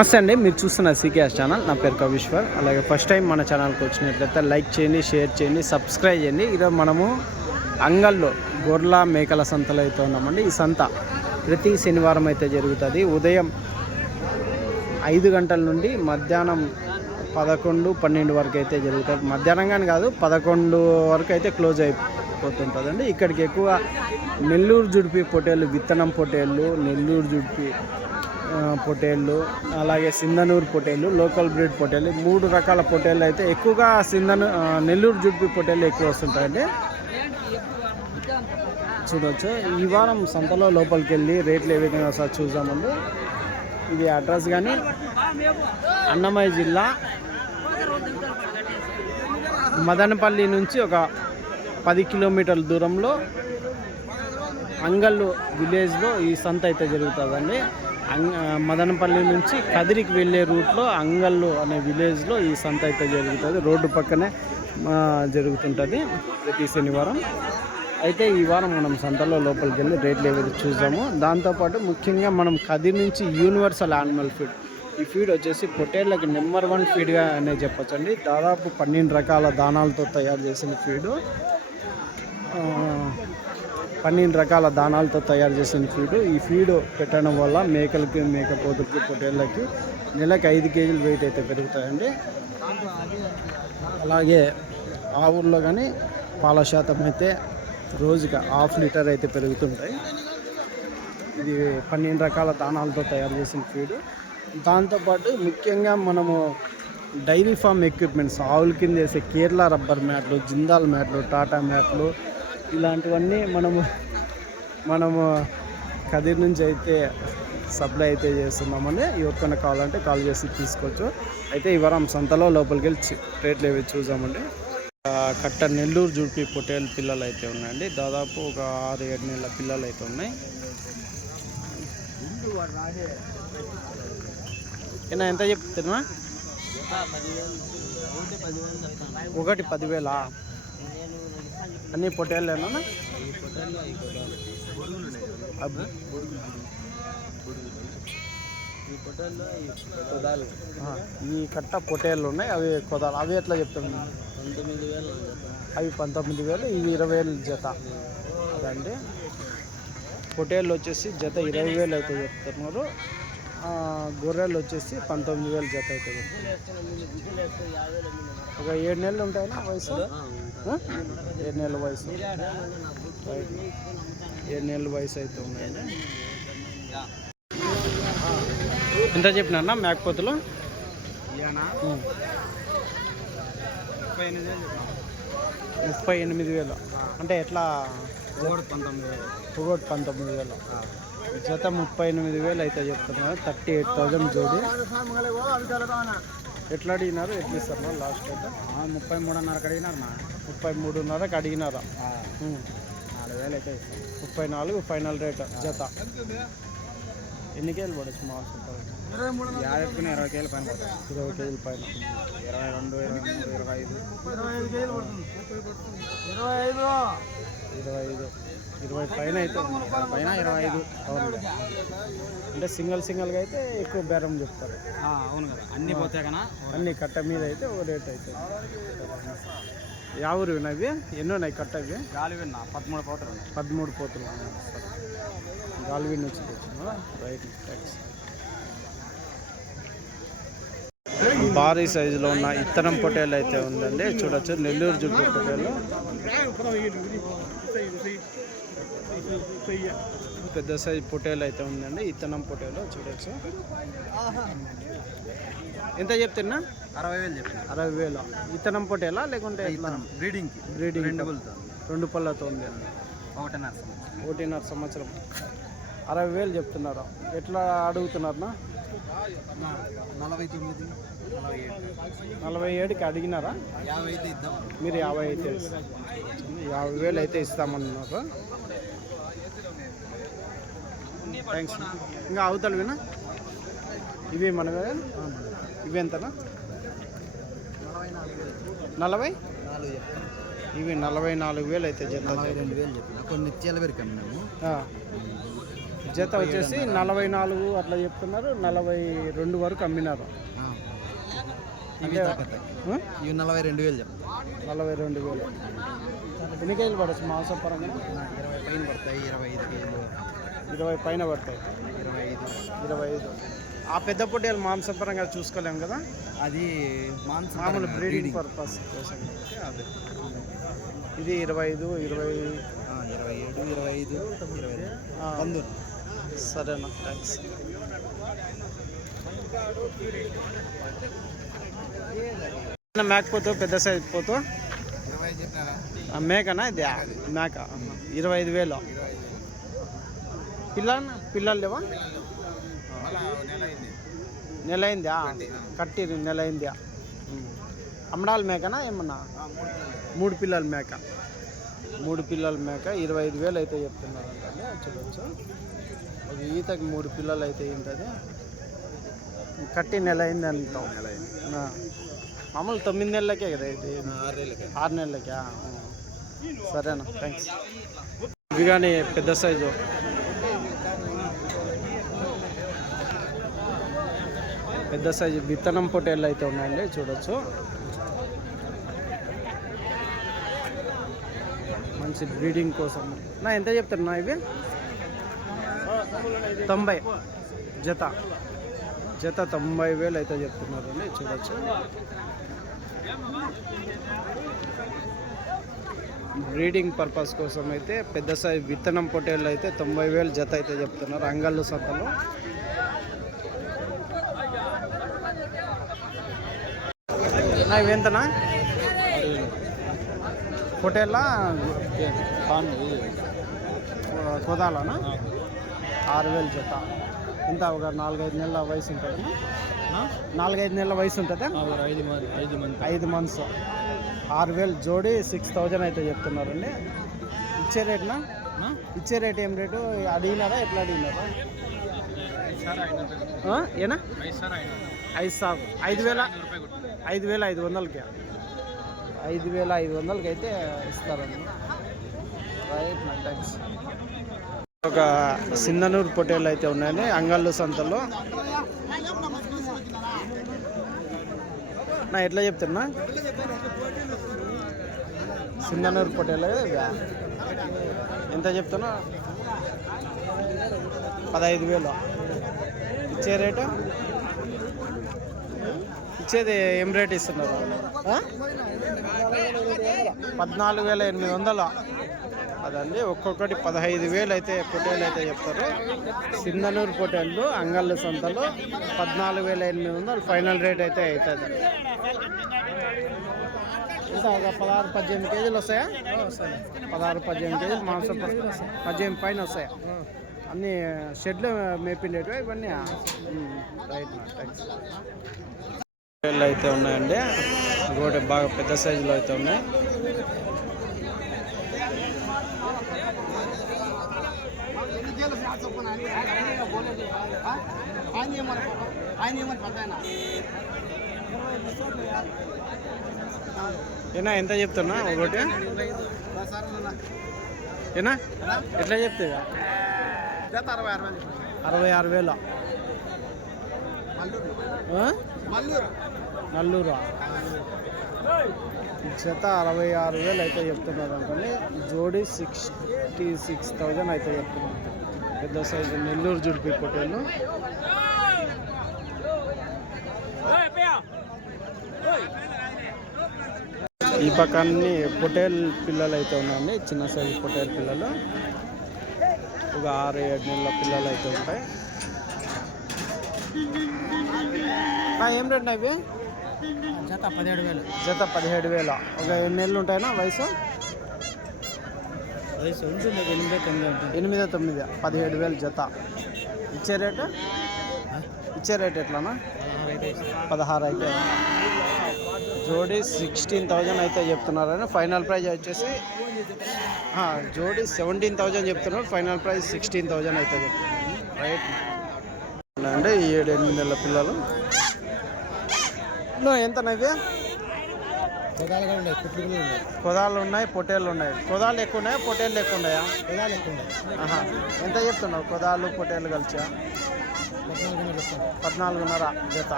నమస్తే అండి, మీరు చూస్తున్న సీకేఎస్ ఛానల్. నా పేరు కవిశ్వర్. అలాగే ఫస్ట్ టైం మన ఛానల్కి వచ్చినట్లయితే లైక్ చేయండి, షేర్ చేయండి, సబ్స్క్రైబ్ చేయండి. ఈరోజు మనము అంగల్లో గొర్రెల మేకల సంతలో అయితే ఉన్నామండి. ఈ సంత ప్రతి శనివారం అయితే జరుగుతుంది. ఉదయం 5 గంటల నుండి మధ్యాహ్నం 11-12 వరకు అయితే జరుగుతుంది. మధ్యాహ్నం కానీ కాదు, 11 వరకు అయితే క్లోజ్ అయిపోతుంటుందండి. ఇక్కడికి ఎక్కువ నెల్లూరు జుడిపి పొట్టేళ్ళు, విత్తనం పొట్టేళ్ళు, నెల్లూరు జుడిపి పొట్టేళ్ళు, అలాగే సింధనూరు పొట్టేళ్ళు, లోకల్ బ్రీడ్ పొట్టేళ్ళు, 3 రకాల పొట్టేళ్ళు అయితే ఎక్కువగా నెల్లూరు జుడిపి పొట్టేళ్ళు ఎక్కువ వస్తుంటాయండి. చూడవచ్చు. ఈ వారం సంతలో లోపలికి వెళ్ళి రేట్లు ఏ విధంగా ఒకసారి చూద్దామండి. ఇది అడ్రస్ కానీ అన్నమయ్య జిల్లా మదనపల్లి నుంచి ఒక 10 కిలోమీటర్ల దూరంలో అంగళ్ళు విలేజ్లో ఈ సంత అయితే జరుగుతుందండి. మదనపల్లి నుంచి కదిరికి వెళ్ళే రూట్లో అంగళ్ళు అనే విలేజ్లో ఈ సంత అయితే జరుగుతుంది. రోడ్డు పక్కనే జరుగుతుంటుంది ప్రతి శనివారం. అయితే ఈ వారం మనం సంతలో లోపలికి వెళ్ళి రేట్లు ఏవైతే చూసామో, దాంతోపాటు ముఖ్యంగా మనం కదిరి నుంచి యూనివర్సల్ యానిమల్ ఫీడ్, ఈ ఫీడ్ వచ్చేసి పొట్టేళ్ళకి నెంబర్ 1 ఫీడ్గా అనే చెప్పచ్చండి. దాదాపు 12 రకాల దానాలతో తయారు చేసిన ఫీడు, 12 రకాల దానాలతో తయారు చేసిన ఫీడు. ఈ ఫీడు పెట్టడం వల్ల మేకలకి, మేకపోతులకి, పొట్టేళ్ళకి నెలకు 5 కేజీలు వెయిట్ అయితే పెరుగుతాయండి. అలాగే ఆవుల్లో కానీ పాల శాతం అయితే రోజుకి 1/2 లీటర్ అయితే పెరుగుతుంటాయి. ఇది 12 రకాల దానాలతో తయారు చేసిన ఫీడు. దాంతోపాటు ముఖ్యంగా మనము డైరీ ఫామ్ ఎక్విప్మెంట్స్, ఆవుల కింద వేసే కేరళ రబ్బర్ మ్యాట్లు, జిందాల్ మ్యాట్లు, టాటా మ్యాట్లు, ఇలాంటివన్నీ మనము కదిరి నుంచి అయితే సప్లై అయితే చేస్తున్నామండి. ఎవరికైనా కావాలంటే కాల్ చేసి తీసుకోవచ్చు. అయితే ఈ వారం సంతలో లోపలికి వెళ్ళి రేట్లు ఏవి చూసామండి. కట్ట నెల్లూరు జుడిపి పొట్టేళ్ళ పిల్లలు అయితే ఉన్నాయండి. దాదాపు ఒక 6-7 నెలల పిల్లలు అయితే ఉన్నాయి. ఎంత చెప్తున్నా? ఒకటి 10,000. అన్నీ పొట్టేళ్ళేనా? ఈ కట్ట పొట్టేళ్ళు ఉన్నాయి, అవి కొదాలు. అవి ఎట్లా చెప్తున్నా? 19,000. అవి 19,000, ఇవి 20,000 జత. అదండి. పొట్టేళ్ళు వచ్చేసి జత 20,000 అయితే చెప్తున్నారు. గొర్రెలు వచ్చేసి 19,000 జత అయితే చెప్తున్నారు. ఒక 7 నెలలు ఉంటాయన్నా వయసు? 7 నెలల వయసు, 7 నెలల వయసు అయితే ఉన్నాయండి. ఎంత చెప్పినా మేకపోతులు? 38,000. అంటే ఎట్లా? ఒకటి 19,000 జత, 38,000 అయితే చెప్తున్నారు. 38,000 జోడి. ఎట్లా అడిగినారు? ఎట్లా ఇస్తారు లాస్ట్ అయితే? 33,500 అడిగినారు. 33,500కి అడిగినారా? 4,000 అయితే ఇస్తాం. 34 ఫైనల్ రేట్ జత. ఎన్ని కేజీలు పడచ్చు మాల్ సంతలో? 20 కేజీల పైన. 20 కేజీల పైన. 22, 23, 25. 20 పైన అయితే పైన 25. అవును. అంటే సింగల్గా అయితే ఎక్కువ బేరం చెప్తారు. అవును కదా, అన్నీ పోతే కన్నా అన్ని కట్ట మీద అయితే ఓ రేట్ అయితే. ఊరు వినవి ఎన్నో ఉన్నాయి కట్ట? ఇవి గాలివిన్న 13 పోతలు. 13 పోతులు. గాలివిన్ నుంచి తెచ్చిన రైట్. థ్యాంక్స్. భారీ సైజులో ఉన్న ఇత్తనం పొట్టేళ్ళు అయితే ఉందండి. చూడొచ్చు. నెల్లూరు జుడిపి పొట్టేళ్ళు, పెద్ద సైజు పొట్టేళ్ళు అయితే ఉందండి. ఇత్తనం పొట్టేళ్ళు చూడొచ్చు. ఎంత చెప్తున్నా? 60,000 చెప్పిన. 60,000. ఇత్తనం పొట్టేలా లేకుంటే బ్రీడింగ్ 2 పళ్ళతో ఉంది అండి. 1.5 సంవత్సరం. 60,000 చెప్తున్నారు. ఎట్లా అడుగుతున్నారన్నా? 47కి అడిగినారా? 50 అయితే ఇద్దాం. మీరు 50 అయితే 50,000 అయితే ఇస్తామన్నారు. థ్యాంక్స్. ఇంకా అవతల వినా ఇవి మనవే? ఇవి ఎంతనా? 40? ఇవి 44,000 అయితే జత. 42,000 చెప్పిన. కొన్ని నిత్యాల వరకు అమ్మినాము. జత వచ్చేసి 44 అట్లా చెప్తున్నారు, 42 వరకు అమ్మినారు. ఇవి తగ్గుతాయి. ఇవి 42,000 చెప్తాను. 42,000. ఎన్ని కేజీలు పడవచ్చు మాంసపరంగా? 20 పైన పడతాయి, 25 కేజీలు, 20 పైన పడతాయి, 25. ఆ పెద్ద పొట్టేలు మాంసపరంగా చూసుకోలేము కదా, అది మామూలు బ్రీడింగ్ పర్పస్ కోసం కాబట్టి అదే. ఇది 25, 20, 27, 25, 22. అందు. సరేనా, థ్యాంక్స్. మేకపోతు పెద్ద సైజ్ పోతు 20 చెప్పినారా? మేకనా? ఇది మేక. 25,000. పిల్లలు లేవా? నెల అయిందా? కట్టిరు నెల అయిందా? అమ్మడాల మేకనా ఏమన్నా? 3 పిల్లల మేక. 3 పిల్లల మేక 25,000 అయితే చెప్తున్నారు అంటే చూడవచ్చు. ఒక ఈతకి 3 పిల్లలు అయితే ఉంటుంది. కట్టి నెల అయింది అంటాం. మామూలు 9 నెలలకే కదా ఇది? 6 నెలలకే. సరేనా, థ్యాంక్స్. ఇవి కానీ పెద్ద సైజు విత్తనం పొట్టేళ్ళు అయితే ఉన్నాయండి, చూడొచ్చు. మంచి బ్రీడింగ్ కోసం. ఎంత చెప్తారు ఇవి? 90 జత 90,000 అయితే చెప్తున్నారండి, చూడొచ్చు. బ్రీడింగ్ పర్పస్ కోసం అయితే పెద్ద సైజ్ విత్తనం పొట్టేళ్ళు అయితే 90,000 జత అయితే చెప్తున్నారు అంగళ్ళు సంతలో. ఇవెంతనా పొట్టేళ్ళ? కుదాలనా? 6,000 జత. ఇంత ఒక 4-5 నెలల వయసు ఉంటుంది. 4-5 నెలల వయసు ఉంటుందా? 5 మంత్స్. 6,000 జోడి 6,000 అయితే చెప్తున్నారండి. ఇచ్చే రేట్నా? ఇచ్చే రేట్ ఏం రేటు అడిగినారా? ఎట్లా అడిగినారా? ఏనా? 5,500కి 5,500కి అయితే ఇస్తారండి. Right, thanks. ఒక సింధనూరు పొట్టేళ్ళు అయితే ఉన్నాయండి అంగళ్ళు సంతలో. ఎట్లా చెప్తున్నా? సింధనూరు పొట్టేళ్ళు ఎంత చెప్తున్నా? 15,000. ఇచ్చే రేటు? ఇచ్చేది ఏం రేట్ ఇస్తున్నారు? 14,800. అదండి, ఒక్కొక్కటి 15,000 అయితే పొట్టేళ్ళు అయితే చెప్తారు. సింధనూరు పొట్టేళ్ళు అంగళ్ళు సంతలో 14,800 ఫైనల్ రేట్ అయితే అవుతుంది. ఇంత ఒక 16-18 కేజీలు వస్తాయా? 16-18 కేజీలు మాంసం 18 పైన వస్తాయా? అన్నీ షెడ్లో మేపిండేటివి ఇవన్నీ. Right, thanks. అయితే ఉన్నాయండి, ఇంకోటి బాగా పెద్ద సైజులో అయితే ఉన్నాయి. ఏనా ఎంత చెప్తున్నా ఒకటి? ఏనా ఎట్లా చెప్తావా? 66,000. నల్లూరు జత 66,000 అయితే చెప్తున్నారు అనుకోండి. జోడి 66,000 అయితే చెప్తున్నారు. పెద్ద సైజు నెల్లూరు జుడిపి పొట్టేళ్ళు. ఈ పక్క అన్ని పొట్టేల్ పిల్లలు అయితే ఉన్నాయండి, చిన్న సైజు పొట్టేల్ పిల్లలు. ఒక 6-7 నెలల పిల్లలు అయితే ఉంటాయి. ఏం రేట్ అవి? జత 17,000. జత 17,000. ఒక 8 నెలలు ఉంటాయినా వయసు? ఉంటుంది 8-9 ఉంటుంది. 8-9. 17,000 జత. ఇచ్చే రేటు? ఇచ్చే రేట్ ఎట్లానా? 16 అయితే. జోడి 16,000 అయితే చెప్తున్నారని. ఫైనల్ ప్రైజ్ వచ్చేసి జోడి 17,000 చెప్తున్నారు. ఫైనల్ ప్రైజ్ 16,000 అయితే చెప్తున్నారు. రైట్ అండి. 7-8 నెలల పిల్లలు. ఎంత నవ్వి? కొదాలు కూడా ఉన్నాయి, కుట్లు కూడా ఉన్నాయి. కొదాలు ఉన్నాయి, పొట్టేళ్ళు ఉన్నాయి. కొదాలు ఎక్కువ ఉన్నాయా, పొట్టేళ్ళు ఎక్కువ ఉన్నాయా? కొదాలు ఎక్కువ ఉన్నాయి. ఆహా, ఎంత చెప్తున్నావు కొదాలు పొట్టేళ్ళు కలిసా? 14.5 జత.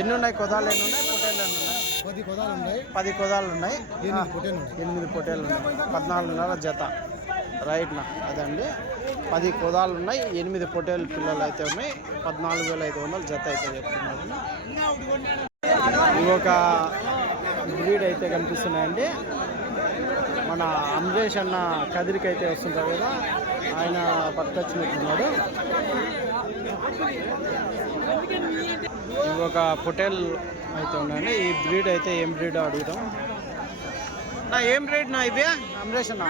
ఎన్ని ఉన్నాయి కొదాలు, ఎన్ని ఉన్నాయి పొట్టేళ్ళు, ఎన్ని ఉన్నాయి? 10 కొదాలు ఉన్నాయి. 10 కొదాలు ఉన్నాయి, 8 పొట్టేళ్ళు ఉన్నాయి. 8 పొట్టేళ్ళు ఉన్నాయి. 14.5 జత. రైట్నా, అదండి. 10 కొదాలు ఉన్నాయి, 8 పొట్టేళ్ళు పిల్లలు అయితే ఉన్నాయి. 14,500 జత అయితే చెప్తున్నారు. ఇంకొక బ్రీడ్ అయితే కనిపిస్తున్నాయండి. మన అమరేష్ అన్న కదిరికి అయితే వస్తుంటారు కదా, ఆయన పట్టుకొచ్చినట్టున్నాడు. ఇంకొక పొటేల్ అయితే ఉన్నాయండి. ఈ బ్రీడ్ అయితే ఏం బ్రీడ్ అడుగుతాం. నా ఏం బ్రీడ్ నా ఇవే అమరేష్ అన్న?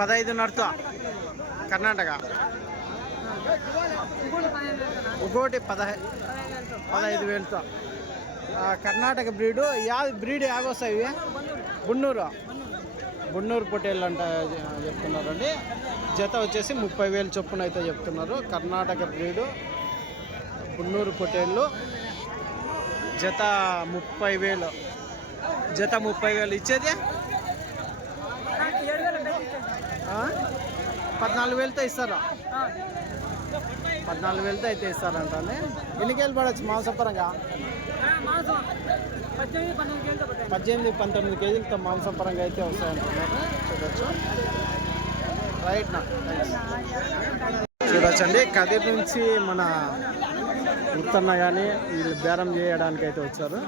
15.5 కర్ణాటక. ఒకటి 15,000 కర్ణాటక బ్రీడు. బ్రీడ్ యాగొస్తాయి ఇవి? బున్నూరు పొటేళ్ళు అంట చెప్తున్నారండి. జత వచ్చేసి 30,000 చొప్పున అయితే చెప్తున్నారు. కర్ణాటక బ్రీడు బున్నూరు పొటేళ్ళు. జత 30,000. జత 30,000 ఇచ్చేది 14,000తో ఇస్తారా? 14,000తో అయితే ఇస్తారంట. ఎన్ని కేజీలు పడవచ్చు మాంసపరంగా? 18-19 కేజీలతో మాంసపరంగా అయితే వస్తాయంటున్నారు. చూడొచ్చు. రైట్ నా చూడొచ్చండి. కదిరి నుంచి మన ఉత్తన్న కానీ వీళ్ళు బేరం చేయడానికి అయితే వచ్చారు.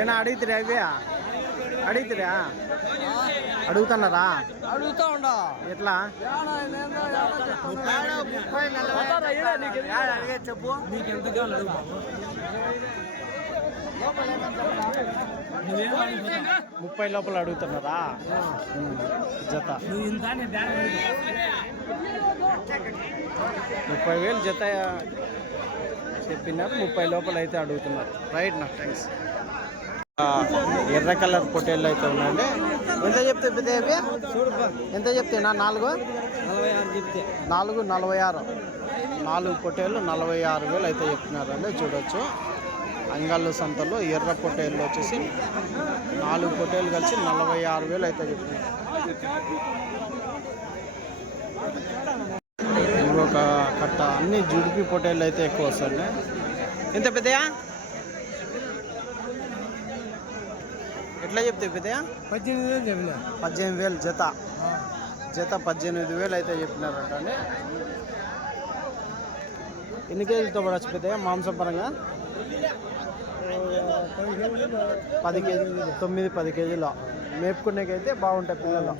ఏనా అడిగితే అవే అడిగితేరా? అడుగుతున్నారా? అడుగుతా ఉండా. ఎట్లా? చెప్పు, నీకు ఎంత 30 లోపల అడుగుతున్నారా జత? 30,000 జత చెప్పినారు. 30 లోపల అయితే అడుగుతున్నారు. రైట్ నా థ్యాంక్స్. ఎర్ర కలర్ పొట్టేళ్ళు అయితే ఉన్నాయండి. ఎంత చెప్తే పెద్దవి? ఎంత చెప్తేనా? 4 చెప్తే 4,46. 4 పొట్టేళ్ళు 46,000 అయితే చెప్తున్నారండి. చూడొచ్చు. అంగళ్ళు సంతలో ఎర్ర పొట్టేళ్ళు వచ్చేసి 4 పొట్టేళ్ళు కలిసి 46,000 అయితే చెప్తున్నారు. ఇంకొక కట్ట అన్ని జుడిపి పొట్టేళ్ళు అయితే ఎక్కువ వస్తాయండి. ఎంత పెద్దయా? ఎట్లా చెప్తే పెద్దయా? 18,000 జత. జత 18,000 అయితే చెప్పినారంట అండి. ఎన్ని కేజీలతో పడవచ్చు పెద్దయా మాంసపరంగా? 10 కేజీలు, 9-10 కేజీలు మేపుకునేకైతే బాగుంటాయి పిల్లలు.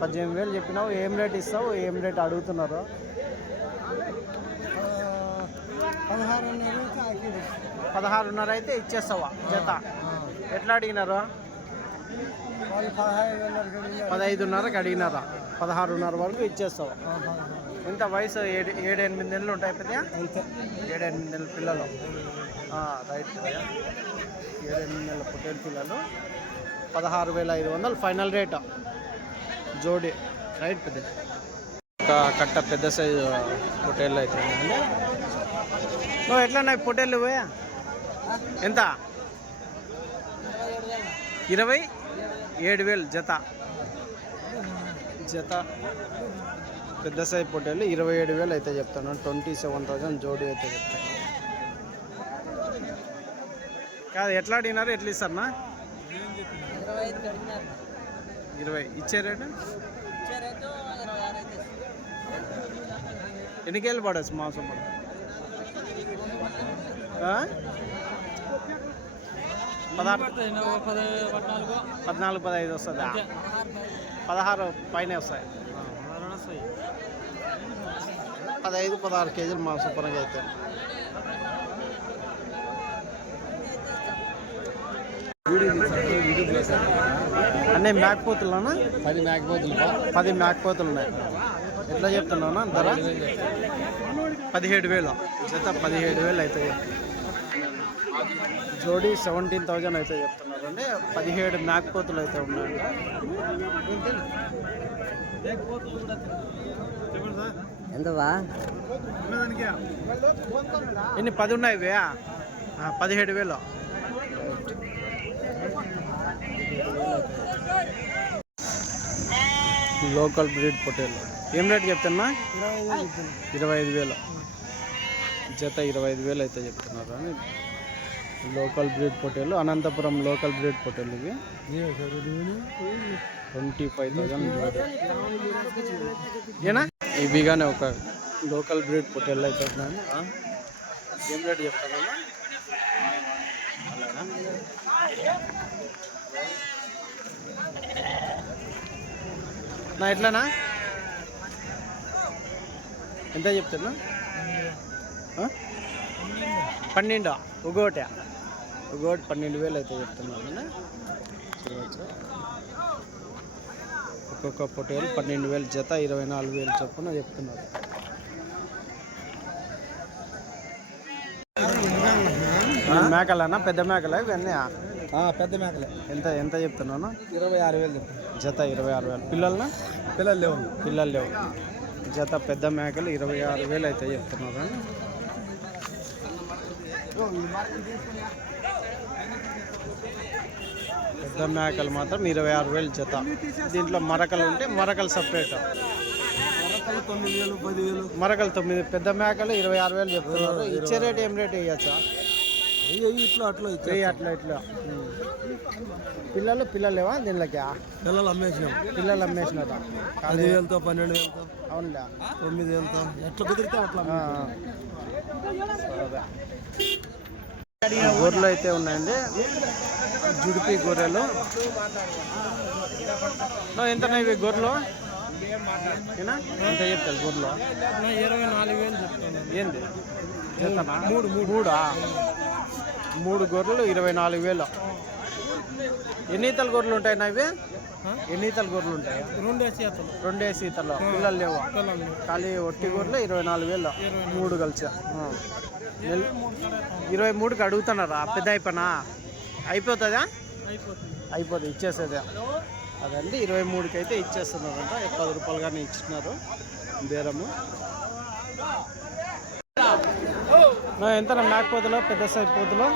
18,000 చెప్పినావు. ఏం రేట్ ఇస్తావు? ఏం రేట్ అడుగుతున్నారు? 16,500 అయితే ఇచ్చేస్తావా జత? ఎట్లా అడిగినారు? 15,500కి అడిగినారా? 16,500 వరకు ఇచ్చేస్తావా? ఇంత వయసు 7-8 నెలలు ఉంటాయి పెద్ద? 7-8 నెలల పిల్లలు. రైట్. 7-8 నెలల పొట్టేలు పిల్లలు. 16,500 ఫైనల్ రేట్ జోడి. రైట్ పెద్ద. ఒక కట్ట పెద్ద సైజు పొట్టేళ్ళు అయితే ఉన్నాయండి. నువ్వు ఎట్లా ఉన్నాయి పొట్టేళ్ళు పోయా? ఎంత? 27,000 జత. జత పెద్ద సైజు పొట్టేళ్ళు 27,000 అయితే చెప్తాను. 27,000 జోడి అయితే చెప్తాను. కాదు ఎట్లా అడిగినారు? ఎట్లా ఇస్తారన్నా? 20 ఇచ్చే రేటు? ఎన్ని కేళ్ళు పడవచ్చు మాంసం? 14-15 వస్తుందా? 16 పైన వస్తాయి. 15-16 కేజీలు మాంసం పరంగా అయితే. అన్నీ మేకపోతులునా? 10 మేకపోతులు. 10 మేకపోతులు ఉన్నాయి. ఎట్లా చెప్తున్నావునా ధర? 17,000 జత. 17,000 అయితే జోడి 17,000 అయితే చెప్తున్నారండి. 17 మేకపోతులు అయితే ఉన్నాయండి. ఎంతవా ఎన్ని 10 ఉన్నాయి ఇవి 17,000. లోకల్ బ్రీడ్ పొటేలు ఏం రేట్ చెప్తున్నా? 25,000 జత. 25,000 అయితే చెప్తున్నారు. అని లోకల్ బ్రీడ్ పొటేలు, అనంతపురం లోకల్ బ్రీడ్ పొటేలు ఇవి 25,000 ఏనా? ఇవిగానే ఒక లోకల్ బ్రీడ్ పొటేలు అయితే ఉన్నాను. ఏం రేట్ చెప్తాను? అలాగా నా ఎట్లానా? ఎంత చెప్తున్నా? 12 ఒకటి 12,000 అయితే చెప్తున్నాను. చూడవచ్చు ఒక్కొక్క పొటేలు 12,000 జత, 24,000 చొప్పున చెప్తున్నారు. మేకలన్నా? పెద్ద మేకలే ఇవన్నీ? పెద్ద మేకలే. ఎంత ఎంత చెప్తున్నాను? 26,000 చెప్తాను. జత 26,000. పిల్లలనా? పిల్లలు లేవు. పిల్లలు లేవు. జత పెద్ద మేకలు 26,000 అయితే చెప్తున్నారు. పెద్ద మేకలు మాత్రం 26,000 జత. దీంట్లో మరకలు ఉంటే మరకలు సపరేట్. 9,000 10,000. మరకలు 9. పెద్ద మేకలు 26,000 చెప్తున్నారు. ఇచ్చే రేట్ ఏం రేట్ ఇవ్వచ్చా? ఇట్లా అట్లా అట్లా ఇట్లా. పిల్లలు లేవా దీనిలోకి? పిల్లలు అమ్మేసినాం. పిల్లలు అమ్మేసినారా? 10,000తో 12,000తో. అవునులే. 9,000తో ఎట్లా కుదిరితే అట్లా. గొర్రెలు అయితే ఉన్నాయండి, జుడిపి గొర్రెలు. ఎంతనా ఇవి గొర్రెలు? ఎంత చెప్తారు గొర్రెలు? 24,000 చెప్తాను. ఏంది చెప్తానా? 3 గొర్రెలు 24,000. ఎన్ని ఈతల గొర్రెలు ఉంటాయి నా ఇవి? ఎన్ని ఈతల గొర్రెలు ఉంటాయా? 2 ఈతలు. పిల్లలు లేవు. ఖాళీ ఒట్టి గొర్రెలు 24,000. 3 కలిసి 23కి అడుగుతున్నారా? పెద్ద అయిపోయినా అయిపోతుందా? అయిపోతుంది, ఇచ్చేసేదే. అదండి 23కి అయితే ఇచ్చేస్తున్నారంట. 10 రూపాయలు కానీ ఇచ్చినారు బేరము. ఎంత మేకపోతులో పెద్ద సైజ్ పోతులో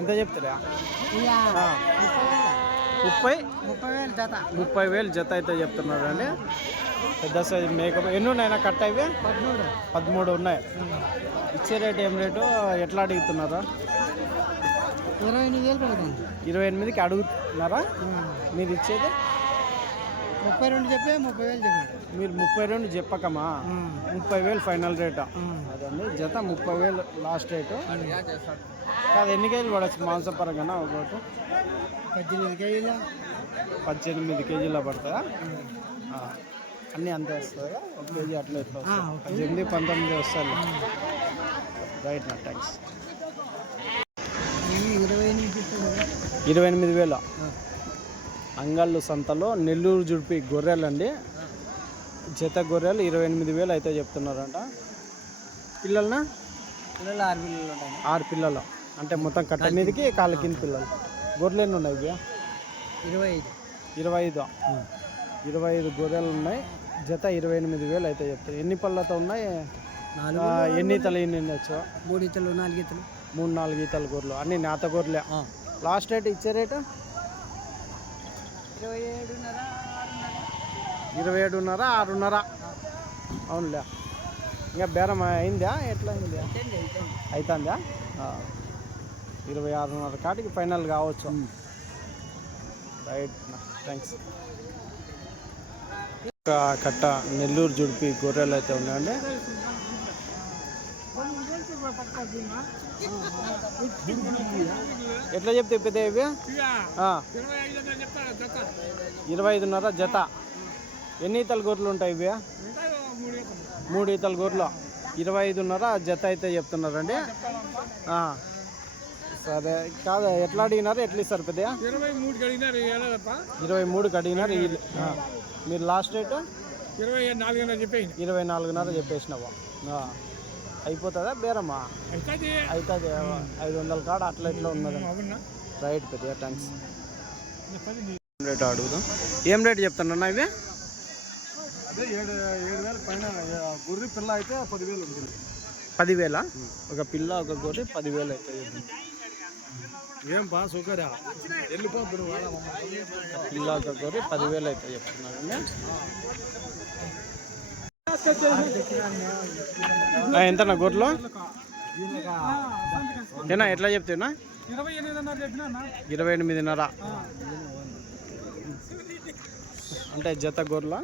ఎంత చెప్తారా? 30,000 జత అయితే చెప్తున్నారు అండి. పెద్ద సైజ్ మేకప్. ఎన్ని ఉన్నాయినా కట్ట? ఇవి 13 ఉన్నాయి. ఇచ్చే రేట్ ఏం రేటు? ఎట్లా అడుగుతున్నారా? 28కి అడుగుతున్నారా? మీరు ఇచ్చేది 32 చెప్పే 30,000 చెప్పాడు. మీరు 32 చెప్పకమా? 30,000 ఫైనల్ రేటా? అదండి జత 30,000 లాస్ట్ రేటు. కాదు, ఎన్ని కేజీలు పడచ్చు మాంసపరంగా? ఒకటి 18 కేజీల 18 కేజీల పడతాయా? అన్నీ అంతే వస్తాయా? 1 కేజీ అట్లా ఎట్లా? 18 19 వస్తాయి. రైట్ నా థ్యాంక్స్. 28,000 అంగళ్ళు సంతలో నెల్లూరు జుడిపి గొర్రెలండి. జత గొర్రెలు 28,000 అయితే చెప్తున్నారంట. పిల్లలనా? 6 పిల్లలు అంటే మొత్తం కట్ట మీదకి కాళ్ళ కింద పిల్లలు. గొర్రెలు ఎన్ని ఉన్నాయి? 25 గొర్రెలు ఉన్నాయి. జత 28,000 అయితే చెప్తారు. ఎన్ని పళ్ళతో ఉన్నాయి? ఎన్ని ఈతలు వచ్చు? 3 ఈతలు 4 ఈతలు. 3-4 ఈతల గొర్రెలు అన్ని నేత గొర్రెలే. లాస్ట్ రేట్ ఇచ్చే రేటు 27,500 6,500. అవునులే. ఇంకా బేరం అయిందా? ఎట్లా అయిందా? అవుతుందా? 26,500 కాటికి ఫైనల్ కావచ్చు. Right, thanks. కట్ట నెల్లూరు జుడిపి గొర్రెలు అయితే ఉన్నాయండి. ఎట్లా చెప్తే పెద్ద ఇవి? 25,500 జత. ఎన్ని ఈతల గొర్రెలు ఉంటాయి ఇవి? 3 ఈతల గొర్రెలు 25,500 జత అయితే చెప్తున్నారండి. సరే, కాదు ఎట్లా అడిగినారు? ఎట్లా ఇస్తారు పెద్ద? 23కి అడిగినారు. మీరు లాస్ట్ రేటు 24,500 చెప్పేసినావా? అయిపోతుందా బేరమ్మా? అవుతుంది. 500 కాడ అట్లా ఇట్లా ఉన్నది. రైట్ పెద్ద థ్యాంక్స్. రేట్ అడుగుదాం. ఏం రేట్ చెప్తున్నా ఇవి? అదే 7,000 పైన గుర్రి పిల్ల అయితే 10,000 ఉంటుంది. 10,000 ఒక పిల్ల ఒక గొర్రె 10,000 అవుతాయి. ఏం బా సౌకర్య వెళ్ళిపోద్దు పిల్ల ఒక గొర్రె 10,000 అవుతాయి చెప్తున్నాను. ఎంతనా గొర్రెలు ఏనా ఎట్లా చెప్తున్నా? 28,500 అంటే జత గొర్రెల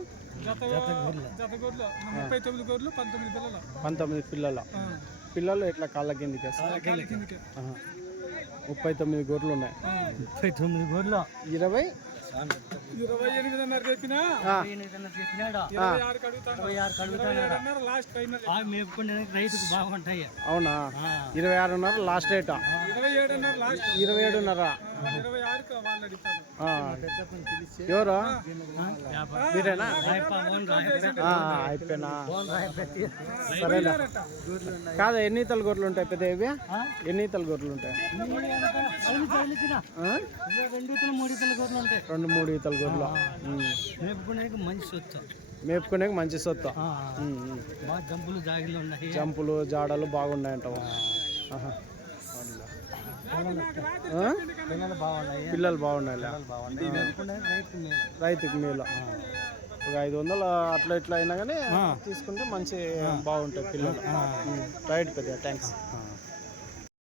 19 పిల్లల పిల్లలు ఎట్లా కాళ్ళ కిందికి వస్తారు? 39 గొర్రెలు ఉన్నాయి. 39 గొర్రెలు 28,500 చెప్పినా రైతుకు బాగుంటాయి. అవునా? 26,500 లాస్ట్ రేట్. 27,500 ఎవరు మీరేనా? అయిపోయినా సరేనా? కాదు ఎన్ని ఈతల గొర్రెలు ఉంటాయి పెద్ద? ఇవి ఎన్ని ఈతల గొర్రెలు ఉంటాయి? 2-3 ఈతల గొర్రెలు మేపుకునేకి మంచి సొత్తు. జంపులు జాడలు బాగున్నాయంటావు. పిల్లలు బాగున్నాయి. రైతుకి మేలు. ఒక 500 అట్లా ఇట్లా అయినా కానీ తీసుకుంటే మంచి బాగుంటాయి పిల్లలు. రైట్ పెద్ద థ్యాంక్స్.